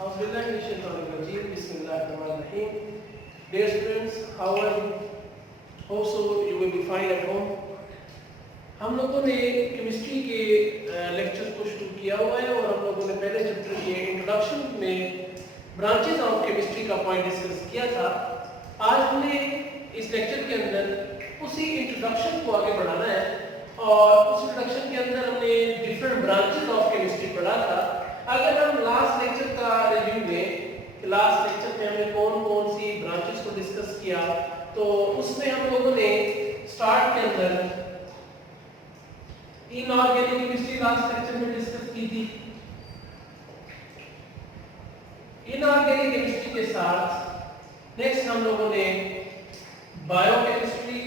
Bismillahirrahmanirrahim. Dear students, how are you? Hope so you will be fine at home. हम लोगों ने chemistry के lecture को शुरू किया हुआ है और हम लोगों ने पहले चैप्टर के इंट्रोडक्शन में ब्रांचेस ऑफ केमिस्ट्री का पॉइंट डिस्कस किया था। आज हमने इस लेक्चर के अंदर उसी इंट्रोडक्शन को आगे बढ़ाना है और उस इंट्रोडक्शन के अंदर हमने डिफरेंट ब्रांचेस ऑफ केमिस्ट्री पढ़ा था। अगर हम लास्ट लेक्चर का रिव्यू में लास्ट लेक्चर में हमने कौन-कौन सी ब्रांचेस को डिस्कस किया, तो उसमें हम लोगों ने स्टार्ट के अंदर इनऑर्गेनिक केमिस्ट्री लास्ट लेक्चर में डिस्कस की थी। इनऑर्गेनिक केमिस्ट्री के साथ नेक्स्ट हम लोगों ने बायोकेमिस्ट्री,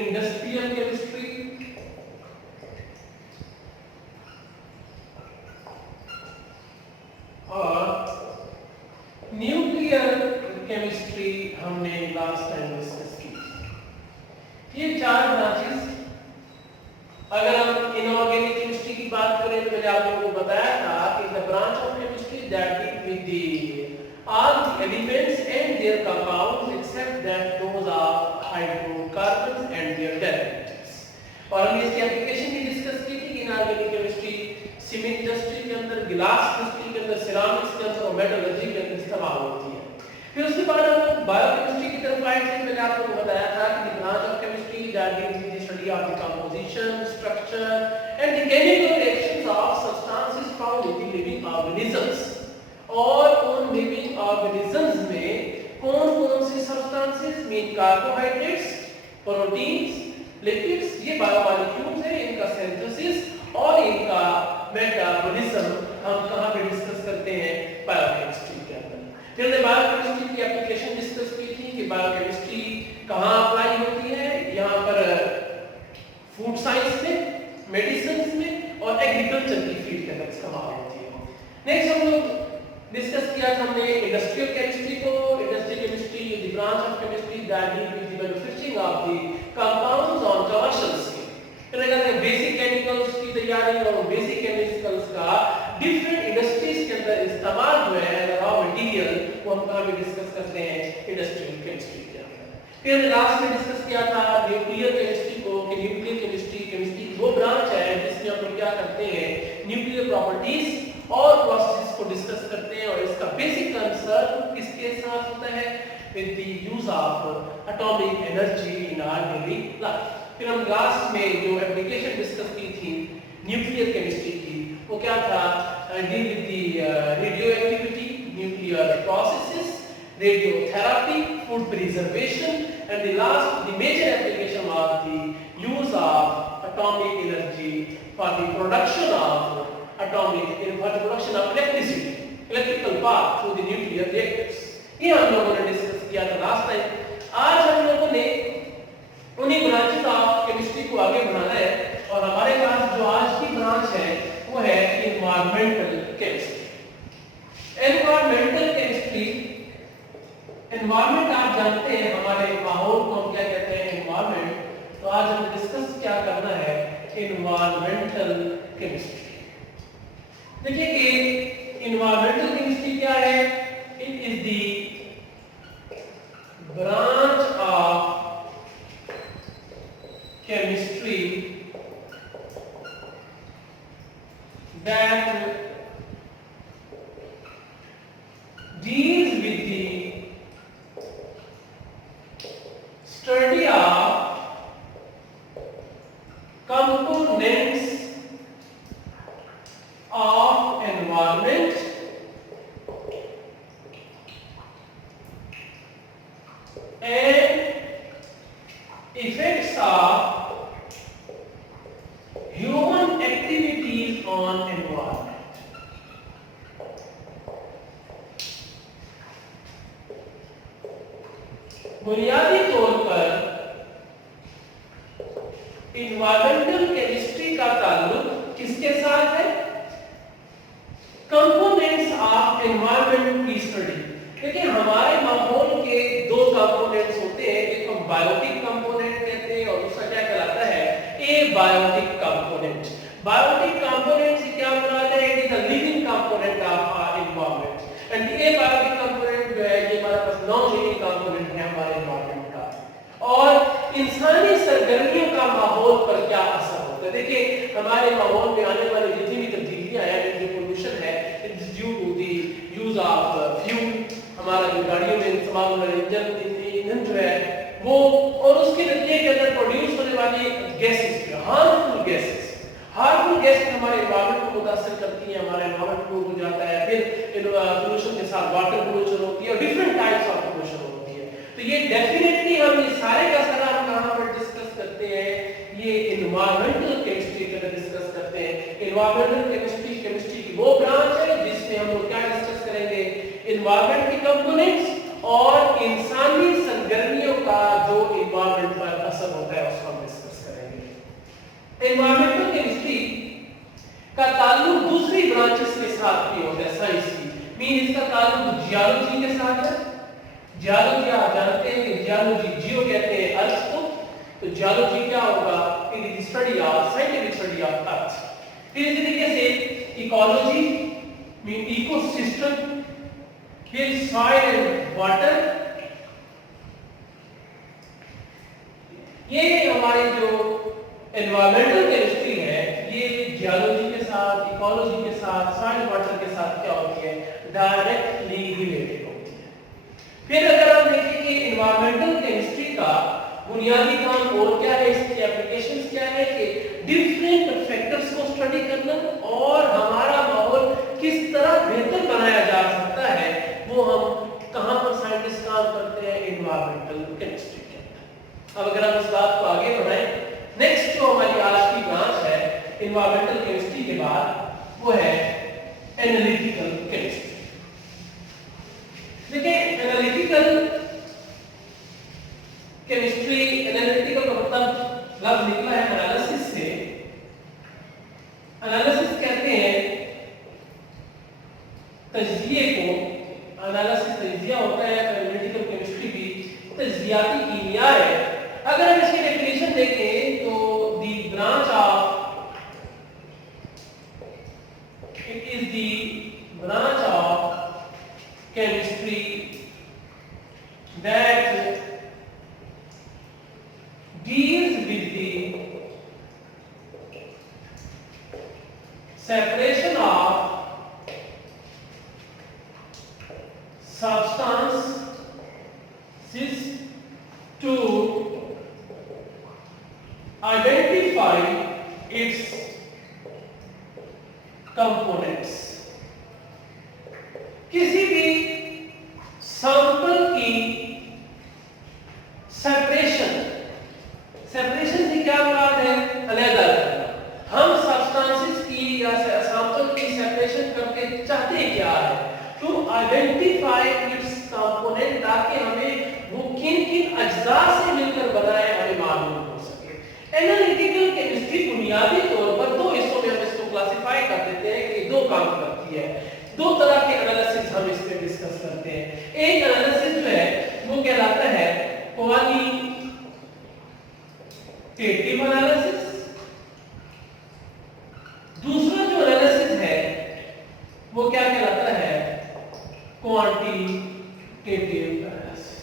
इंडस्ट्रियल केमिस्ट्री और न्यूक्लियर केमिस्ट्री हमने लास्ट टाइम डिस्कस की। ये चार ब्रांचेस, अगर हम इनऑर्गेनिक केमिस्ट्री की बात करें तो मैंने आप लोगों को बताया था कि the branch of chemistry that deal with the all the elements and their compounds except that those are hydrocarbons and their derivatives। और हमने इसकी एप्लीकेशन भी डिस्कस की थी। इनऑर्गेनिक केमिस्ट्री सीमेंट इंडस्ट्री के अंदर, गिलास इंडस्ट्री के अंदर, सिरामिक्स के अंदर और मेटलर्जी के अंदर इस्तेमाल होती है। फिर उसके बाद हम बायोकेमिस्ट्री की तरफ आए थे। मैंने आपको बताया था कि the branch of chemistry that deals with the study of the composition, structure and the chemical reactions of substances found in the living organisms. और उन लिविंग ऑर्गेनिजम्स में कौन-कौन से substances mean carbohydrates, proteins, lipids, ये biomolecules हैं, इनका synthesis और इनका मेटाबॉलिज्म हम कहां पे डिस्कस करते हैं? बायोकेमिस्ट्री के अंदर। फिर हमने बायोकेमिस्ट्री की एप्लीकेशन डिस्कस की थी कि बायोकेमिस्ट्री कहां अप्लाई होती है। यहां पर फूड साइंस में, मेडिसिन में और एग्रीकल्चर की फील्ड के अंदर इस्तेमाल होती है। नेक्स्ट हम लोग डिस्कस किया था हमने इंडस्ट्रियल केमिस्ट्री को। Industrial chemistry is the branch of chemistry that deals with the manufacturing of the compounds on commercial scale. कहने का है बेसिक केमिकल्स की तैयारी और बेसिक केमिकल्स का डिफरेंट इंडस्ट्रीज के अंदर इस्तेमाल जो है रॉ मटेरियल, वो हम कहां पे डिस्कस करते हैं? इंडस्ट्रियल केमिस्ट्री के अंदर। फिर हमने लास्ट में डिस्कस किया था न्यूक्लियर केमिस्ट्री को कि न्यूक्लियर केमिस्ट्री वो ब्रांच है जिसमें हम लोग क्या करते हैं? न्यूक्लियर प्रॉपर्टीज और प्रोसेसेस को डिस्कस करते हैं और इसका बेसिक कंसर्न किसके साथ होता है? With the use of atomic energy in our daily life. फिर हम लास्ट में जो एप्लीकेशन डिस्कस की थी न्यूक्लियर केमिस्ट्री की, वो क्या था? Deal with the radio activity, nuclear processes, radiotherapy, food preservation and the last the major application was the use of atomic energy for the production of atomic in for the production of electricity, electrical power through the nuclear reactors। ये हम लोगों ने discuss किया था last time. आज हम लोगों ने उन्हीं ब्रांचेस ऑफ केमिस्ट्री को आगे बढ़ाना है और हमारे पास जो आज की ब्रांच है वो है environmental chemistry. Environmental chemistry, environment आप जानते हैं, हमारे माहौल को हम क्या कहते हैं? एनवायरमेंट। तो आज हमें डिस्कस क्या करना है? Environmental chemistry. देखिए कि एनवायरमेंटल केमिस्ट्री क्या है? It is the branch of chemistry that deals with the study of components of environment and effects of human activities on environment। बुनियादी तौर पर इन्वायरमेंटल केमिस्ट्री का ताल्लुक किसके साथ है? कंपोनेंट्स ऑफ एनवायरनमेंट की स्टडी। देखिए हमारे माहौल के दो कंपोनेंट्स होते हैं, एक हम बायोटिक कंपोनेंट कहते हैं और दूसरा क्या कहलाता है? Abiotic component. माहौल पर क्या असर होता है। देखिए हमारे माहौल में आने वाली जितनी भी तब्दीलियां हैं, जो पोल्यूशन है, it is due to the use of fuel, हमारा जो गाड़ियों में इस्तेमाल होने वाला ईंधन जो है वो, और उसके नतीजे के अंदर प्रोड्यूस होने वाली गैसेस, हार्मफुल गैस हमारे एनवायरनमेंट को मुतासर करती है, हमारे एनवायरनमेंट को हो जाता है। फिर पोल्यूशन के साथ वाटर पोल्यूशन होती है और डिफरेंट टाइप्स ऑफ पोल्यूशन होती है। तो ये डेफिनेटली हम ये सारे का सारा हम कहां पर डिस्कस करते हैं, ये एनवायरमेंटल केमिस्ट्री के अंदर डिस्कस करते हैं। एनवायरमेंटल केमिस्ट्री की वो ब्रांच है जिसमें हम लोग क्या डिस्कस करेंगे, एनवायरमेंट के कंपोनेंट्स और इंसानी सरगर्मियों का जो एनवायरमेंट पर असर होता है उसको हम डिस्कस करेंगे। एनवायरमेंटल केमिस्ट्री का ताल्लुक दूसरी ब्रांचेस के साथ भी होता है साइंस की, मीन इसका ताल्लुक जियोलॉजी के साथ है। जियोलॉजी आप जानते हैं कि जियोलॉजी, जियो कहते हैं अर्थ को, तो जियोलॉजी क्या होगा, it is study of scientific study of earth. फिर इसी तरीके से इकोलॉजी मीन इकोसिस्टम, फिर सॉइल एंड वाटर, ये हमारे जो एनवायरमेंटल केमिस्ट्री है ये जियोलॉजी के साथ, इकोलॉजी के साथ, सॉइल वाटर के साथ क्या होती है, डायरेक्टली रिलेटेड होती है। फिर अगर हम देखें कि एनवायरमेंटल केमिस्ट्री का बुनियादी काम और क्या है, इसकी एप्लीकेशंस क्या है, कि डिफरेंट फैक्टर्स को स्टडी करना और हमारा माहौल किस तरह बेहतर बनाया जा सकता है, वो हम कहां पर साइंटिस्ट काम करते हैं, एनवायरमेंटल केमिस्ट्री के अंदर। अब अगर हम इस बात को आगे बढ़ाएं, नेक्स्ट जो हमारी आज की ब्रांच है एनवायरमेंटल केमिस्ट्री के बाद वो है एनालिटिकल केमिस्ट्री। देखिए एनालिटिकल केमिस्ट्री, एनालिटिकल का मतलब लफ्ज निकला है एनालिसिस से। एनालिसिस कहते हैं तज्जिए को, एनालिसिस तज्जिया होता है, एनालिटिकल केमिस्ट्री भी तज्जियाती कीमिया है। अगर हम इसकी डेफिनेशन देखें तो दी branch of, it is the branch of chemistry that deals with the separation of substances to identify its components। किसी भी सैंपल की सेपरेशन से क्या मुराद है, अलग-अलग करना। हम सब्सटेंसेस की या सैंपल की सेपरेशन करके चाहते क्या है, टू आइडेंटिफाई इट्स कंपोनेंट, ताकि हमें वो किन-किन अज्जा से मिलकर बना है हमें मालूम हो सके। एनालिटिकल केमिस्ट्री बुनियादी तौर पर दो हिस्सों में हम इसको क्लासिफाई कर देते हैं कि दो काम करती है। दो तरह के एनालिसिस हम इसमें डिस्कस करते हैं। एक एनालिसिस जो है वो कहलाता है क्वालिटेटिव एनालिसिस, दूसरा जो एनालिसिस है वो क्या कहलाता है, क्वांटिटेटिव एनालिसिस।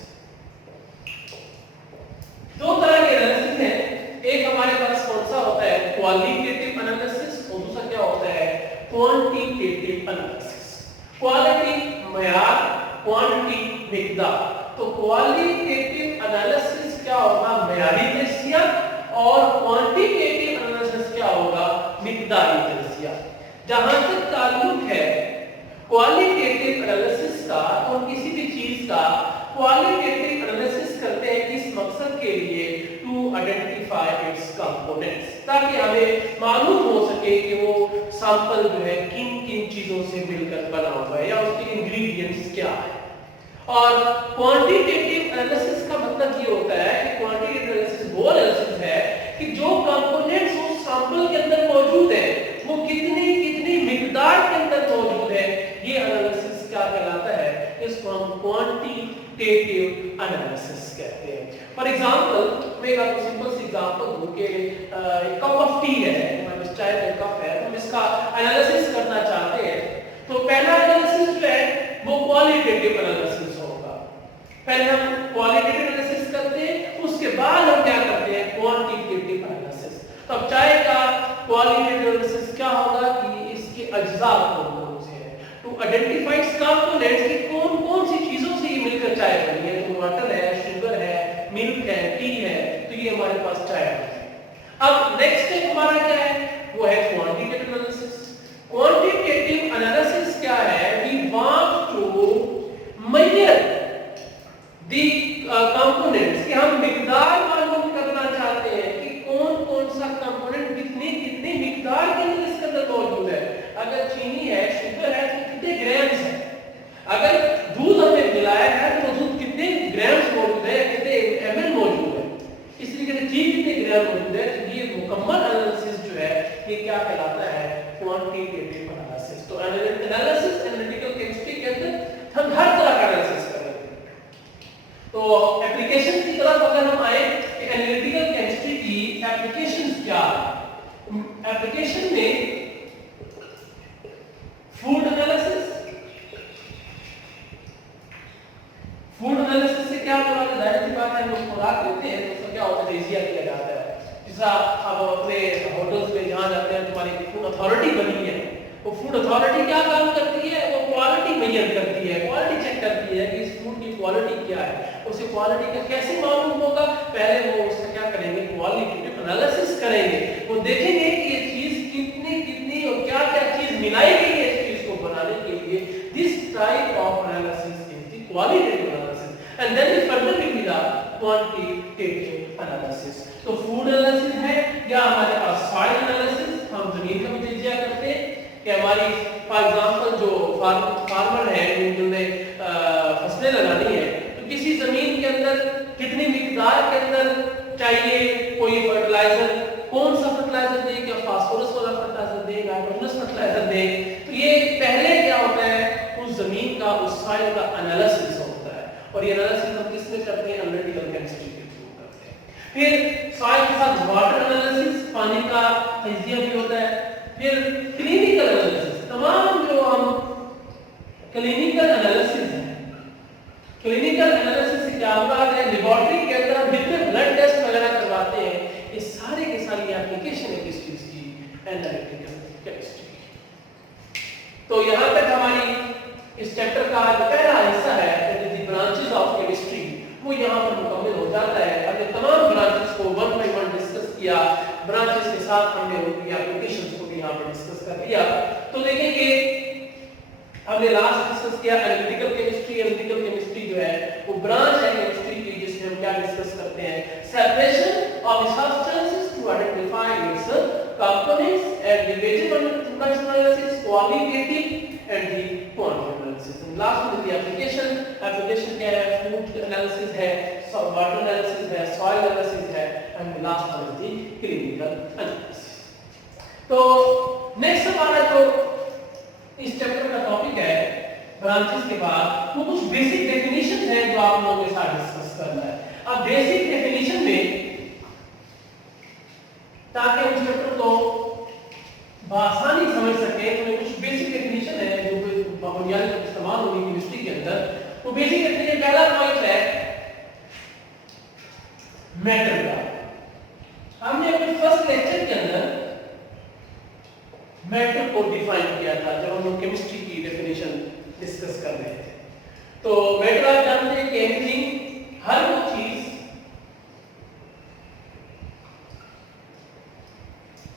दो तरह के एनालिसिस हैं, एक हमारे पास कौन सा होता है, क्वालिटेटिव एनालिसिस, और दूसरा क्या होता है, क्वांटिटेटिव एनालिसिस। क्वालिटी मयार, क्वांटिटी मिकदार। तो क्वालिटेटिव एनालिसिस क्या होगा, मयारी तज्जिया, और क्वांटिटेटिव एनालिसिस क्या होगा, मिकदारी तज्जिया। जहां तक ताल्लुक है क्वालिटेटिव एनालिसिस का, तो हम किसी भी चीज का क्वालिटेटिव एनालिसिस करते हैं किस मकसद के लिए, टू आइडेंटिफाई इट्स कंपोनेंट्स, ताकि हमें मालूम हो सके कि वो सैंपल जो है किन किन चीजों से मिलकर बना हुआ है या उसके इंग्रेडिएंट्स क्या है। और क्वांटिटेटिव एनालिसिस का मतलब ये होता है कि क्वांटिटेटिव एनालिसिस वो एनालिसिस है कि जो कंपोनेंट्स उस सैंपल के अंदर मौजूद है वो कितनी मिकदार के अंदर मौजूद है, ये एनालिसिस क्या कहलाता है, इसको हम क्वांटिटेटिव एनालिसिस कहते हैं। फॉर एग्जांपल मैं एक आपको सिंपल सी एग्जांपल दूं कि एक कप ऑफ टी है, हमारे पास चाय का कप है, हम इसका एनालिसिस करना चाहते हैं, तो पहला एनालिसिस जो है वो क्वालिटेटिव एनालिसिस होगा। पहले हम क्वालिटेटिव एनालिसिस करते हैं, उसके बाद हम क्या करते हैं, क्वांटिटेटिव एनालिसिस। तो अब चाय का क्वालिटेटिव एनालिसिस क्या होगा कि इसके अज्जा कौन से हैं, टू आइडेंटिफाई कंपोनेंट्स कि कौन-कौन सी चीजों से ये मिलकर चाय बनी है। तो वाटर है, शुगर है, मिल्क है, टी है, तो ये हमारे पास चाय है। अब नेक्स्ट स्टेप हमारा क्या है, वो है क्वांटिटेटिव एनालिसिस। क्वांटिटेटिव एनालिसिस क्या है, we want to measure the components कि हम मिकदार मालूम करना चाहते हैं कि कौन-कौन सा कंपोनेंट कितनी मिकदार के अंदर इसके अंदर मौजूद है। अगर चीनी है, शुगर है, तो कितने ग्राम्स है। अगर दूध हमने मिलाया है तो दूध कितने ग्राम्स मौजूद है, कितने ml मौजूद है, इस तरीके से चीनी कितने ग्राम मौजूद है। तो ये मुकम्मल एनालिसिस जो है ये क्या कहलाता है, क्वांटिटेटिव एनालिसिस। तो एनालिसिस एनालिटिकल केमिस्ट्री के अंदर हम हर तरह का एनालिसिस कर रहे हैं। तो एप्लीकेशन की तरफ अगर हम आए कि एनालिटिकल केमिस्ट्री की एप्लीकेशंस क्या है, एप्लीकेशन में फूड एनालिसिस, फूड एनालिसिस से क्या होता है, जाहिर सी बात है हम लोग खुराक लेते हैं तो उसका क्या होता है, तजिया किया जाता है। जैसा अब अपने होटल्स में जहाँ जाते हैं तुम्हारी फूड अथॉरिटी बनी है, वो फूड अथॉरिटी क्या काम करती है, वो क्वालिटी मेजर करती है, क्वालिटी चेक करती है कि इस फूड की क्वालिटी क्या है। उसे क्वालिटी का कैसे मालूम होगा, पहले वो उसका क्या करेंगे, क्वालिटेटिव एनालिसिस करेंगे। वो देखेंगे कि ये चीज कितनी और क्या-क्या चीज मिलाई गई है इस चीज को बनाने के लिए। This type of analysis is the qualitative analysis and then further will be the quantitative analysis. तो फूड एनालिसिस है या हमारे पास सॉइल एनालिसिस, हम जमीन का भी तजिया करते हैं कि हमारी फॉर एग्जांपल जो फार्मर है जिन्होंने फसलें लगानी है, तो किसी जमीन के अंदर कितनी मिकदार के अंदर चाहिए कोई फर्टिलाइजर, कौन सा फर्टिलाइजर दे, क्या फास्फोरस वाला फर्टिलाइजर दे, नाइट्रोजनस फर्टिलाइजर दे। तो ये पहले क्या होता है, उस जमीन का, उस सॉइल का एनालिसिस होता है और ये एनालिसिस हम किसमें करते हैं, एनालिटिकल केमिस्ट्री के थ्रू करते हैं। फिर सॉइल के साथ वाटर एनालिसिस, पानी का तजिया भी होता है। फिर क्लिनिकल एनालिसिस, तमाम जो हम क्लिनिकल एनालिसिस है, क्लिनिकल एनालिसिस से क्या होगा, लेबोरेटरी के अंदर हम जितने ब्लड टेस्ट वगैरह करवाते हैं, ये सारे के सारे एप्लीकेशन है किस चीज की, एनालिटिकल केमिस्ट्री। तो यहां तक हमारी इस चैप्टर का जो पहला हिस्सा है, that is the branches of chemistry, वो यहां पर मुकम्मल हो जाता है। हमने तमाम ब्रांचेस को वन बाय वन डिस्कस किया, ब्रांचेस के साथ हमने उनकी एप्लीकेशंस को भी यहां पर डिस्कस कर लिया। तो देखेंगे हमने लास्ट डिस्कस किया एनालिटिकल केमिस्ट्री। एनालिटिकल केमिस्ट्री जो है वो ब्रांच है केमिस्ट्री की जिसमें हम क्या डिस्कस करते हैं, separation of substances to identify its components and division under two types of analysis, qualitative and the quantitative analysis. And last में द एप्लीकेशन, एप्लीकेशन क्या है, फूड एनालिसिस है, वाटर एनालिसिस है, सॉइल एनालिसिस है and last one is the clinical analysis. तो next हमारा जो इस चैप्टर का टॉपिक है ब्रांचेस के बाद, वो कुछ बेसिक डेफिनेशन है जो आप लोगों के साथ डिस्कस करना है। अब बेसिक डेफिनेशन में, ताकि उस चैप्टर को आसानी समझ सके, तो कुछ बेसिक डेफिनेशन है जो बुनियादी इस्तेमाल होगी केमिस्ट्री के अंदर। तो बेसिक डेफिनेशन पहला पॉइंट है मैटर का। हमने अपने फर्स्ट लेक्चर के अंदर मैटर को डिफाइन किया था जब हम लोग केमिस्ट्री की डेफिनेशन डिस्कस कर रहे थे। तो मैटर आप जानते हैं कि एनीथिंग, हर वो चीज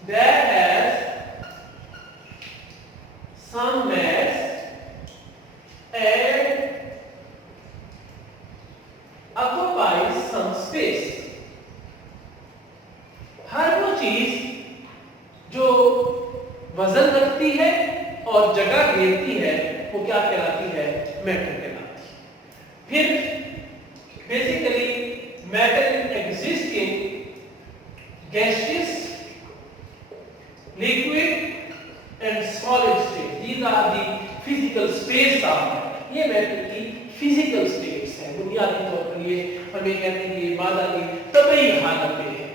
that has some mass and occupies some space। हर वो चीज जो वजन रखती है और जगह घेरती है वो क्या कहलाती है, मैटर कहलाती है। फिर basically matter exist in gaseous, liquid and solid state. These are the physical states of, ये मैटर की फिजिकल स्टेट्स हैं। बुनियादी तौर पर ये हमें कहते हैं कि मादा की तबई हालतें हैं।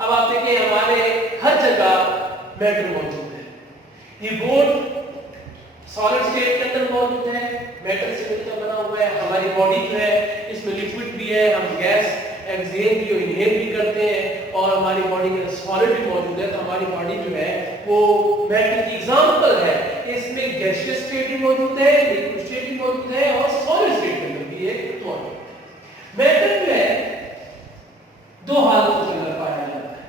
अब आप देखिए हमारे हर जगह मैटर मौजूद है। ये बोर्ड सॉलिड स्टेट के अंदर मौजूद है, मैटर से मिलकर बना हुआ है। हमारी बॉडी जो है इसमें लिक्विड भी है, हम गैस एक्सहेल भी और इनहेल भी करते हैं और हमारी हमारी बॉडी में सॉलिड भी मौजूद है, तो हमारी बॉडी जो है वो मैटर की एग्जांपल है। इसमें गैसियस स्टेट भी मौजूद है, लिक्विड स्टेट भी मौजूद है और सॉलिड स्टेट में भी एक मौजूद है। मैटर जो है दो हालतों के अंदर पाया जाता है।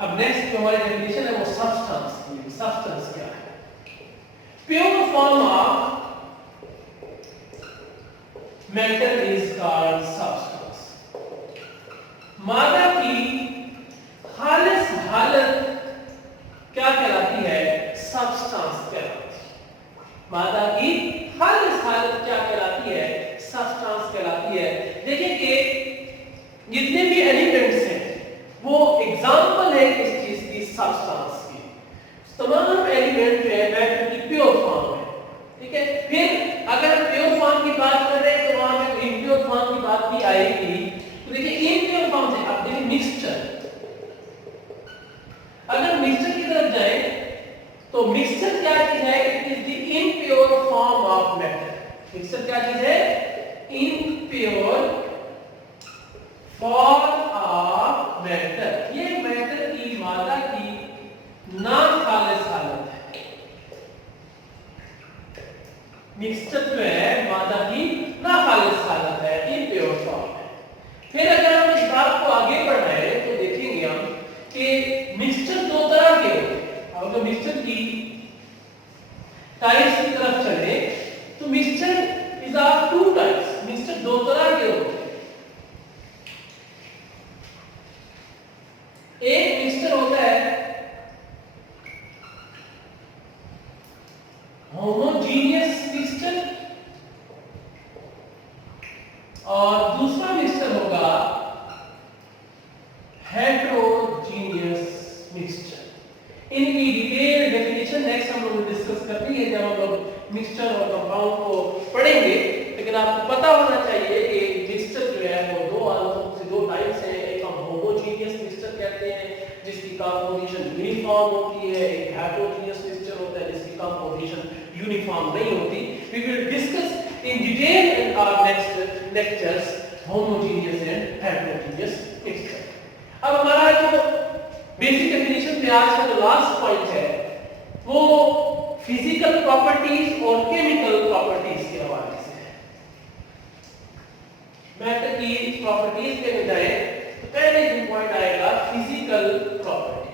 अब नेक्स्ट जो हमारी डेफिनेशन है वो सब्सटेंस की। सब्सटेंस क्या है? Pure form of matter is called substance. मादा की खालिस हालत क्या कहलाती है? सब्सटेंस कहलाती है। मादा की खालिस हालत क्या कहलाती है? सब्सटेंस कहलाती है। देखिए कि जितने भी एलिमेंट्स हैं वो एग्जांपल है किस चीज की? सब्सटेंस की। तमाम एलिमेंट जो है मैटर की प्योर फॉर्म है, ठीक है। फिर अगर हम प्योर फॉर्म की बात कर रहे हैं तो वहां पे इम्प्योर फॉर्म की बात भी आएगी। तो देखिए इम्प्योर फॉर्म से आप देखिए मिक्सचर, अगर मिक्सचर की तरफ जाए तो मिक्सचर क्या चीज है? It is the impure form of matter. Mixture क्या चीज है? Impure form of matter. ये मैटर की मादा की नाखालिस हालत है। मिक्सचर जो है मादा की नाखालिस हालत है, इम्प्योर फॉर्म है। फिर अगर हम इस बात को आगे बढ़ाएं तो देखेंगे हम कि मिक्सचर दो तरह के होते हैं। अगर मिक्सचर की टाइप्स की तरफ चले तो mixture is of two types. Mixture दो तरह के होते हैं। एक मिक्सचर होता है होमोजीनियस मिक्सचर और दूसरा मिक्सचर होगा हेटेरोजीनियस मिक्सचर। इनकी डिटेल डेफिनेशन नेक्स्ट हम लोग डिस्कस करनी है जब हम लोग मिक्सचर और कंपाउंड को पढ़ेंगे। लेकिन आपको पता होना चाहिए कि मिक्सचर जो है वो दो हालतों से दो टाइप्स हैं। एक हम होमोजीनियस मिक्सचर कहते हैं जिसकी कंपोजिशन यूनिफॉर्म होती है, एक हेटेरोजीनियस मिक्सचर होता है जिसकी कंपोजिशन यूनिफॉर्म नहीं होती। We will discuss in detail in our next lectures homogeneous and heterogeneous mixture. अब हमारा जो बेसिक डेफिनेशन में आज का जो लास्ट पॉइंट है वो फिजिकल प्रॉपर्टीज और केमिकल प्रॉपर्टीज के हवाले से है। मैटर की प्रॉपर्टीज के बजाय पहले जो पॉइंट आएगा फिजिकल प्रॉपर्टीज।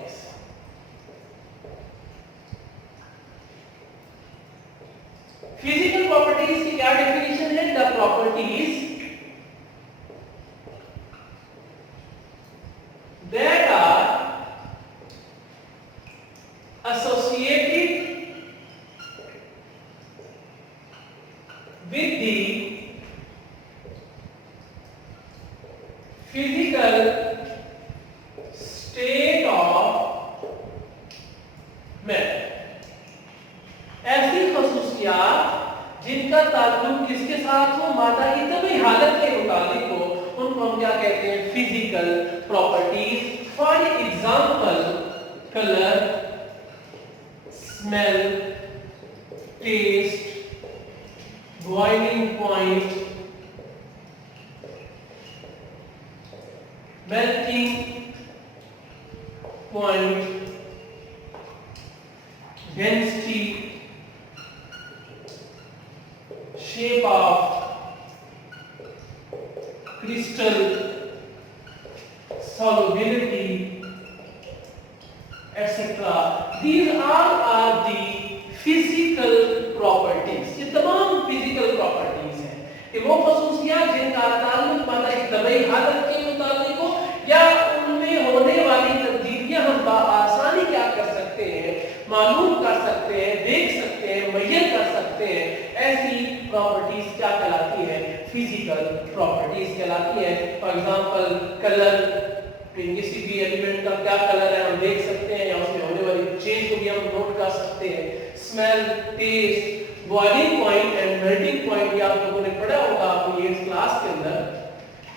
फिजिकल प्रॉपर्टीज की क्या डेफिनेशन है? The properties that are associated with the physical state of matter। ऐसी खसूसियात जिनका ताल्लुक किसके साथ हो? मादा की तभी हालत के मुताबिक हो, उनको हम क्या कहते हैं? Physical properties. For example colour, smell, taste, boiling point, melting point, density, shape of crystal, solubility, etc. These all are the physical properties। ये तमाम physical properties हैं कि वो खसूसियात जिनका ताल्लुक मादा की तबीयी हालत के मुताबिक हो या उनमें होने वाली तब्दीलियां हम आसानी क्या कर सकते हैं? मालूम कर सकते हैं, देख सकते हैं, मुय्यर कर सकते हैं। ऐसी प्रॉपर्टीज क्या कहलाती है? फिजिकल प्रॉपर्टीज कहलाती है। फॉर एग्जांपल कलर, किसी भी एलिमेंट का क्या कलर है हम देख सकते हैं या उसमें होने वाली चेंज को भी हम नोट कर सकते हैं। Smell, taste, boiling point and melting point, ये आप लोगों ने पढ़ा होगा अपनी 8th क्लास के अंदर।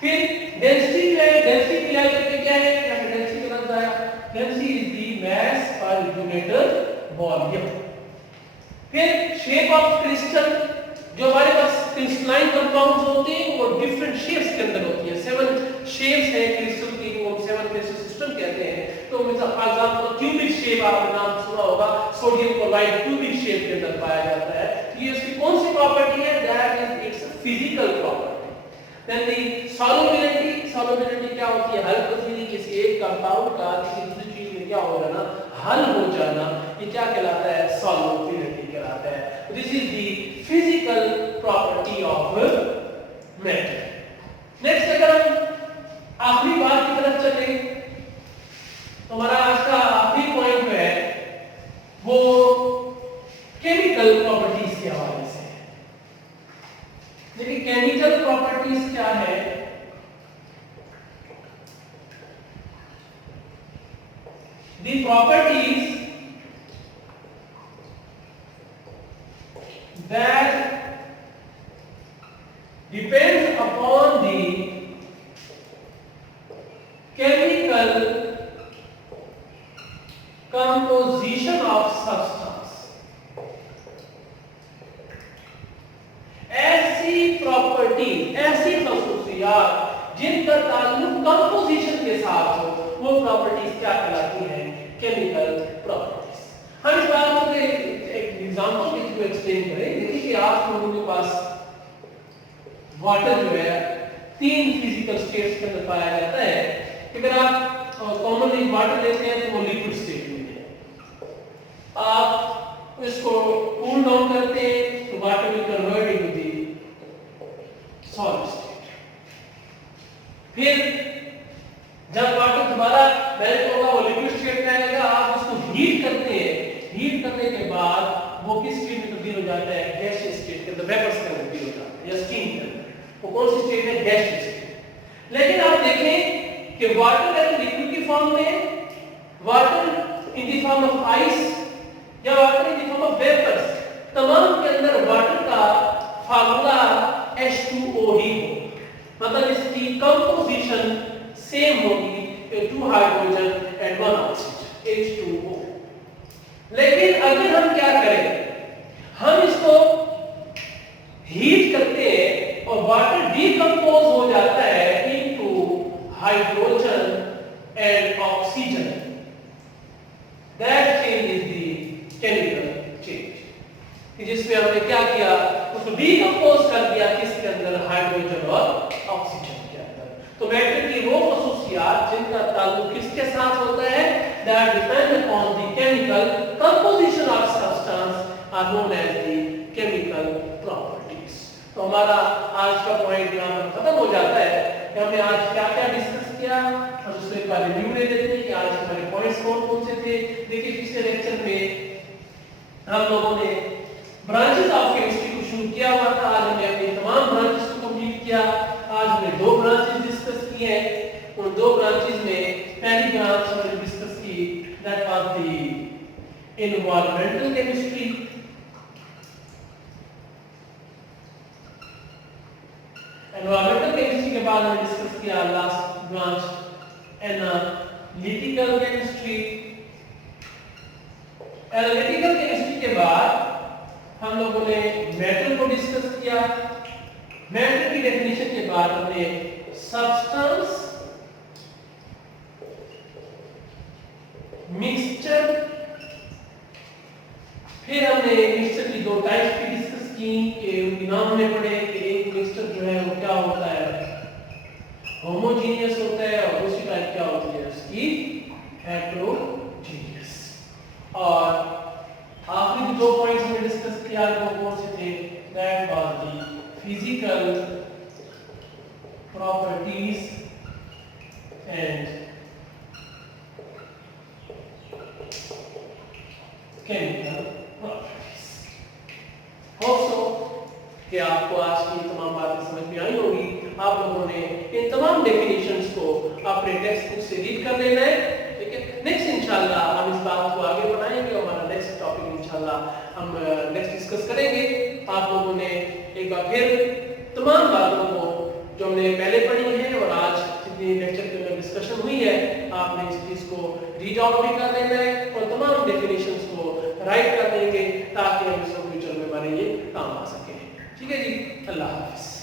फिर डेंसिटी जो है, डेंसिटी की लेवल पे क्या है? डेंसिटी का मतलब है density is the mass per unit volume. फिर शेप ऑफ क्रिस्टल, जो हमारे पास क्रिस्टलाइन कंपाउंड्स होते हैं वो डिफरेंट शेप्स के अंदर होती है। 7 शेप्स हैं क्रिस्टल की, वो 7 कहते हैं। तो फॉर एग्जांपल क्यूबिक शेप आपने नाम सुना होगा, सोडियम क्लोराइड क्यूबिक शेप के अंदर पाया जाता है। तो ये उसकी कौन सी प्रॉपर्टी है? That is its a physical property. Then the solubility, solubility क्या होती है? हल्कोफिली किसी एक कंपाउंड का किसी दूसरी चीज में क्या हो जाना, हल हो जाना, ये क्या कहलाता है? सॉल्युबिलिटी कहलाता है। This is the physical property of matter. Next अगर हम आखिरी बात की तरफ चले तो हमारा आज का आखिरी पॉइंट जो है वो केमिकल प्रॉपर्टीज के हवाले से है। देखिए केमिकल प्रॉपर्टीज क्या है? The properties that depends upon the chemical composition of substance। ऐसी प्रॉपर्टीज, ऐसी खसूसियात जिनका ताल्लुक कंपोजिशन के साथ हो, वो प्रॉपर्टीज क्या कहलाती हैं? Chemical properties. हम इस बात को एक एग्जांपल के थ्रू एक्सप्लेन करें। देखिए कि आप लोगों के पास वाटर जो है तीन फिजिकल स्टेट्स के अंदर पाया जाता है। अगर आप कॉमनली वाटर लेते हैं तो वो लिक्विड स्टेट में है। आप इसको कूल डाउन करते हैं तो water will convert into the solid state. फिर जब वाटर दोबारा मेल्ट होगा वो लिक्विड स्टेट में आएगा। आप उसको हीट करते हैं, हीट करने के बाद वो किस स्टेट में तब्दील हो जाता है? गैसियस स्टेट के अंदर, वेपर्स में तब्दील हो जाता है या स्टीम के अंदर। वो कौन सी स्टेट है? Gaseous state. लेकिन आप देखें कि वाटर अगर लिक्विड की फॉर्म में, water in the form of ice या water in the form of vapours, तमाम के अंदर वाटर का फार्मूला H2O ही हो, मतलब इसकी कंपोजिशन सेम होगी, 2 हाइड्रोजन एंड 1 ऑक्सीजन, H2O। लेकिन अगर हम क्या करें, हम इसको हीट करते हैं और वाटर डीकंपोज हो जाता है into hydrogen and oxygen. That change is the chemical change, जिसमें हमने क्या किया? उसको डीकंपोज कर दिया किसके अंदर? हाइड्रोजन और ऑक्सीजन के अंदर। तो मैटर की वो खसूसियात जिनका ताल्लुक किसके साथ होता है? That depend upon the chemical composition of substance are known as the chemical properties. तो हमारा आज का पॉइंट यहाँ पर खत्म हो जाता है कि हमने आज क्या क्या डिस्कस किया और उससे एक बार रिव्यू ले लेते हैं कि आज हमारे पॉइंट्स कौन कौन से थे। देखिए पिछले लेक्चर में हम लोगों ने ब्रांचेस ऑफ केमिस्ट्री को शुरू किया हुआ था। आज हमने अपनी तमाम ब्रांचेस को कंप्लीट किया। आज हमने 2 ब्रांचेस डिस्कस किए हैं। उन 2 ब्रांचेस में पहली ब्रांच हमने डिस्कस की that was the environmental chemistry. Environmental chemistry के बाद हमने डिस्कस किया last branch analytical chemistry. Analytical chemistry के बाद हम लोगों ने मैटर को डिस्कस किया। मैटर की डेफिनेशन के बाद हमने सब्सटेंस, मिक्सचर, फिर हमने मिक्सचर की 2 टाइप्स की डिस्कस की कि उनके नाम हमने पढ़े कि एक मिक्सचर जो है वो क्या होता है? होमोजीनियस होता है और दूसरी टाइप क्या होती है उसकी? हेटेरोजीनियस। और आखिरी 2 पॉइंट्स हमने डिस्कस किया वो कौन से थे? That was the physical properties and chemical properties. Hope so कि आपको आज की तमाम बातें समझ में आई होगी। आप लोगों ने इन तमाम डेफिनेशंस को अपने टेक्स्ट बुक से रीड कर लेना है। ठीक है, नेक्स्ट इंशाल्लाह हम इस बात को आगे बढ़ाएंगे और हमारा नेक्स्ट टॉपिक इंशाल्लाह हम नेक्स्ट डिस्कस करेंगे। आप लोगों ने एक बार फिर तमाम बातों को जो हमने पहले पढ़ी है और आज जितनी लेक्चर के अंदर डिस्कशन हुई है, आपने इस चीज को रीड आउट भी कर लेना है और तमाम डेफिनेशंस को राइट कर देंगे ताकि हम इसको फ्यूचर में हमारे ये काम आ सके। ठीक है जी, अल्लाह हाफिज।